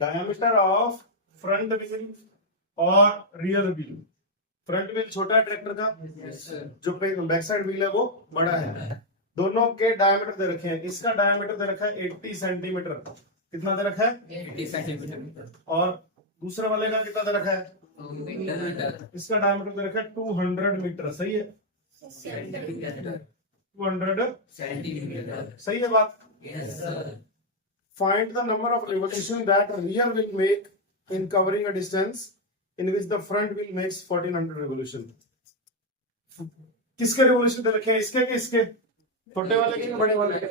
Diameter of front wheel और rear wheel. Front wheel छोटा है ट्रैक्टर का, जो बैक साइड व्हील है वो बड़ा है। दोनों के डायमीटर दे रखे हैं। इसका डायमीटर दे रखा है 80 सेंटीमीटर। कितना दे रखा है? 80 सेंटीमीटर। और दूसरे वाले का कितना दे रखा है? इसका डायमीटर दे रखा है 200 मीटर। सही है? 200 सेंटीमीटर। सही है बात? Yes sir. Find the number of revolution that rear will make in covering a distance in which the front wheel makes 1400 revolution. किसके रिवोल्यूशन दे रखे हैं? इसके के इसके? छोटे वाले के बड़े वाले के?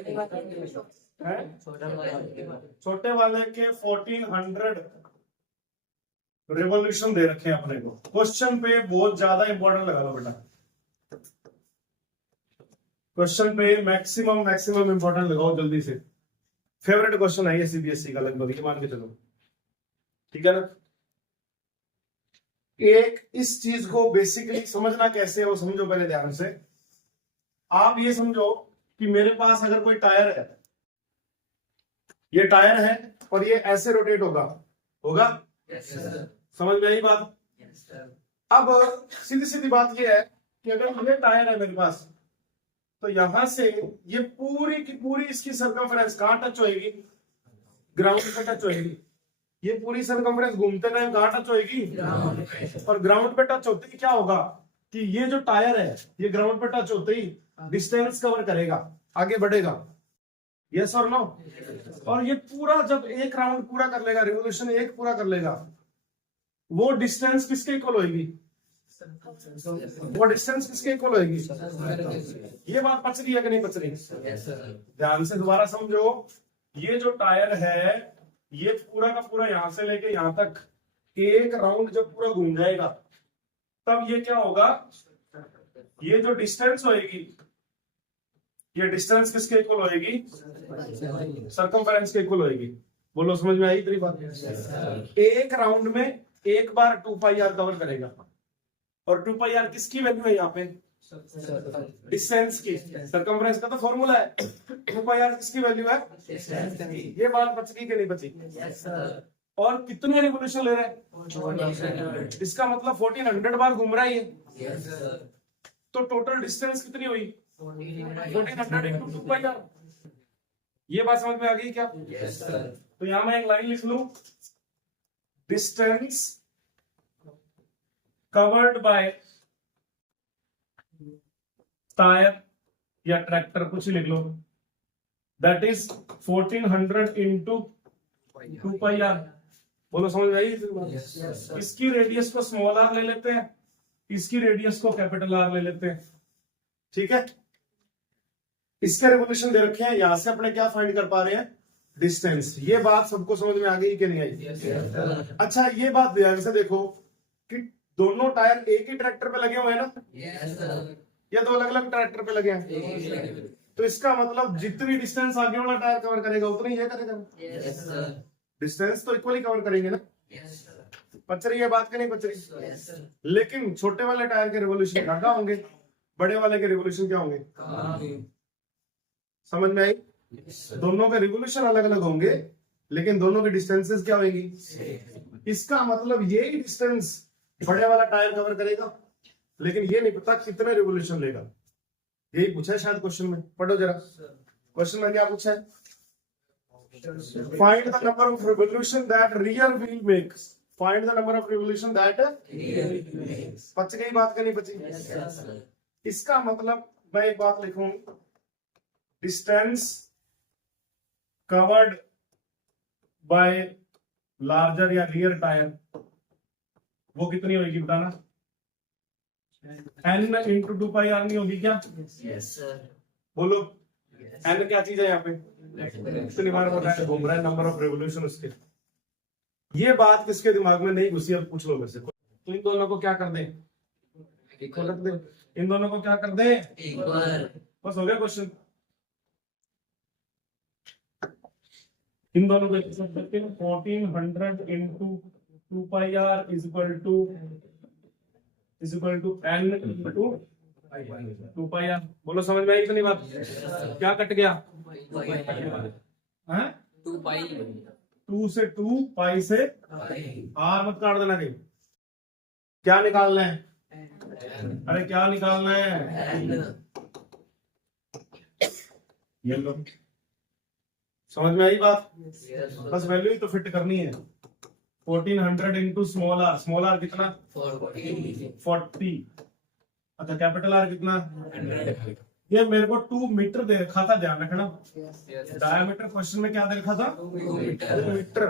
हैं? छोटे वाले के 1400 रिवोल्यूशन दे रखे हैं अपने को। क्वेश्चन पे बहुत ज्यादा इंपॉर्टेंट लगा लो बेटा। क्वेश्चन पे मैक्सिमम इंपॉर्टेंट लगाओ जल्दी से। फेवरेट क्वेश्चन है ये सीबीएसई का लगभग, ये मान के चलो। ठीक है ना? एक इस चीज को बेसिकली समझना कैसे है वो समझो पहले ध्यान से। आप ये समझो कि मेरे पास अगर कोई टायर है, ये टायर है और ये ऐसे रोटेट होगा। Yes sir. समझ में आई बात? Yes sir. अब सीधी बात ये है कि अगर ये टायर है मेरे पास, तो यहां से ये पूरी की पूरी इसकी सर्कमफरेंस कहां टच होएगी? ग्राउंड पे टच होएगी। ये पूरी सर्कमफरेंस घूमते टाइम कहां टच होएगी? और ग्राउंड पे टच होते ही क्या होगा कि ये जो टायर है ये ग्राउंड पे टच होते ही डिस्टेंस कवर करेगा, आगे बढ़ेगा। यस और नो? और ये पूरा जब एक राउंड पूरा कर लेगा, रिवोल्यूशन एक पूरा कर लेगा, वो डिस्टेंस किसके इक्वल होएगी? वो डिस्टेंस किसके इक्वल होएगी? ये बात पच रही है कि नहीं पच रही? ध्यान से दोबारा समझो। ये जो टायर है ये पूरा का पूरा यहां से लेके यहां तक एक राउंड जब पूरा घूम जाएगा, तब ये क्या होगा? ये जो डिस्टेंस होएगी, ये डिस्टेंस किसके इक्वल होएगी? सर्कमफेरेंस के इक्वल होएगी। बोलो समझ में आई तेरी बात? एक राउंड में एक बार 2 पाई आर कवर करेगा। और 2 पाई आर किसकी वैल्यू है यहाँ पे? डिस्टेंस की। सर्कमफरेंस का तो फॉर्मूला है। 2 पाई आर किसकी वैल्यू है? ये बात बच गई कि नहीं बची? और कितने रिवोल्यूशन ले रहे हैं? इसका मतलब 1400 बार घूम रहा है ये। तो टोटल डिस्टेंस कितनी हुई? 1400 into 2 पाई आर। ये बात समझ में आ गई क्या? तो यहां मैं एक लाइन लिख लूं, डिस्टेंस कवर्ड बाय टायर या ट्रैक्टर, कुछ लिख लो, that is 1400 into 2 pi are. बोलो समझ में आई? इसकी रेडियस को स्मॉल आर ले लेते हैं, इसकी रेडियस को कैपिटल आर ले लेते हैं। ठीक है? इसके रिवोल्यूशन दे रखे हैं, यहां से अपने क्या फाइंड कर पा रहे हैं? डिस्टेंस। ये बात सबको समझ में आ गई कि नहीं आई? अच्छा ये बात ध्यान से देखो कि दोनों टायर एक ही ट्रैक्टर पे लगे हुए हैं ना? या दो अलग अलग ट्रैक्टर पे लगे हैं? तो इसका मतलब जितनी डिस्टेंस आगे वाला टायर कवर करेगा उतनी ये करेगा। डिस्टेंस तो इक्वली कवर करेंगे ना? पच रही है बात कि नहीं पच रही? लेकिन छोटे वाले टायर के रिवोल्यूशन ज्यादा होंगे, बड़े वाले के रिवोल्यूशन क्या होंगे? समझ में आई? दोनों के रिवोल्यूशन अलग अलग होंगे, लेकिन दोनों की डिस्टेंसेस क्या होंगी? इसका मतलब ये ही डिस्टेंस बड़े वाला टायर कवर करेगा, लेकिन ये नहीं पता कितने रिवोल्यूशन लेगा। यही पूछा है शायद क्वेश्चन में। पढ़ो जरा क्वेश्चन में क्या पूछा है? Find the number of revolution that rear wheel makes. Find the number of revolution that पच गई बात? का नहीं पची? इसका मतलब मैं एक बात लिखूं, डिस्टेंस कवर्ड बाय लार्जर या रियर टायर, वो कितनी होगी बताना? n इंटू 2 पाई आर नहीं होगी क्या? बोलो n क्या चीज है यहाँ पे? इतनी बार बताया घूम रहा है नंबर ऑफ रेवोल्यूशन उसके। ये बात किसके दिमाग में नहीं घुसी? अब पूछ लो मेरे से। तो इन दोनों को क्या कर दे? रख दे। इन दोनों को क्या कर दे? बस हो गया क्वेश्चन। इन दोनों को 1400 into 2 pi r is equal to n into 2 pi are. बोलो समझ में आई इतनी बात? क्या कट गया? 2 पाई। 2 से 2 पाई से पाई आर मत काट देना कहीं। क्या निकालना है? एन अरे क्या निकालना है? एन ये लो, समझ में आई बात? यस बस वैल्यू ही तो फिट करनी है। 1400 इंटू स्मॉल आर कितना? 40। अच्छा कैपिटल आर कितना? 100 ये मेरे को 2 मीटर दे रखा था, ध्यान रखना। यस डायमीटर क्वेश्चन में क्या दे रखा था? 2 मीटर 2 मीटर।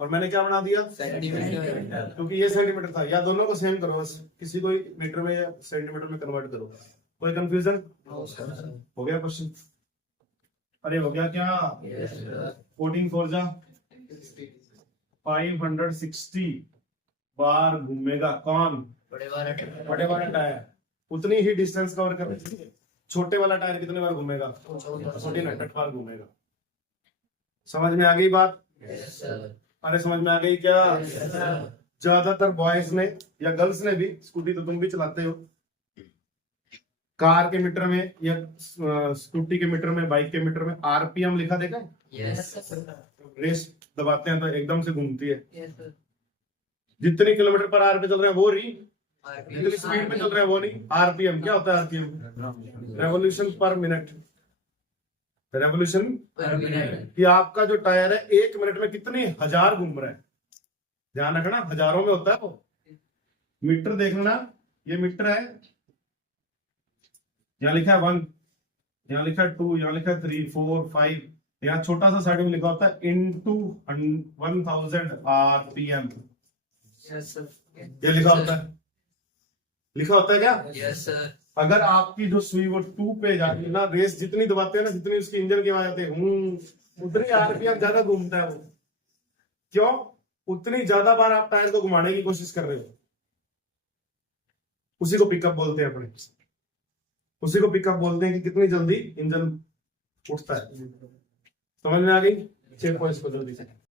और मैंने क्या बना दिया? सेंटीमीटर क्योंकि ये सेंटीमीटर था। या दोनों को सेम करो, बस किसी को मीटर में या सेंटीमीटर में कन्वर्ट करो। कोई कंफ्यूजन? नो सर हो गया क्वेश्चन? अरे हो गया क्या? यस सर 14 4 जा 560 बार घूमेगा कौन? बड़े वाला बड़े वाला टायर उतनी ही डिस्टेंस कवर करनी चाहिए। छोटे वाला टायर कितने बार घूमेगा? 1400 बार घूमेगा। समझ में आ गई बात? यस सर अरे समझ में आ गई क्या? यस सर ज्यादातर बॉयज ने या गर्ल्स ने भी, स्कूटी तो तुम भी चलाते हो, कार के मीटर में या स्कूटी के मीटर में, बाइक के मीटर में आरपीएम लिखा देखा है? यस सर रेस दबाते हैं तो एकदम से घूमती है। यस सर जितनी किलोमीटर पर आवर पे चल रहे हैं वो रही, जितनी स्पीड में चल रहे हैं वो नहीं। आरपीएम क्या होता है? आरपीएम रेवोल्यूशन पर मिनट। रेवोल्यूशन पर मिनट कि आपका जो टायर है 1 मिनट में कितनी हजार घूम रहा है। ध्यान रखना, हजारों में होता है वो। मीटर देखना, ये मीटर है, यहाँ लिखा है 1, यहाँ लिखा है 2, यहाँ लिखा है 3 4 5, यहाँ छोटा सा साइड में लिखा होता है इनटू 1000 आरपीएम। यस सर ये लिखा होता है, लिखा होता है क्या? यस सर अगर आपकी जो सुई वो 2 पे जाती है ना, रेस जितनी दबाते हैं ना, जितनी उसकी इंजन की आवाज आती है, उतनी आरपीएम ज्यादा घूमता है वो। क्यों? उतनी ज्यादा बार आप टायर को घुमाने की कोशिश कर रहे हो। उसी को पिकअप बोलते हैं अपने, उसी को पिकअप बोलते हैं कि कितनी जल्दी इंजन उठता है। समझ में आ गई? चेक पॉइंट्स को जल्दी से।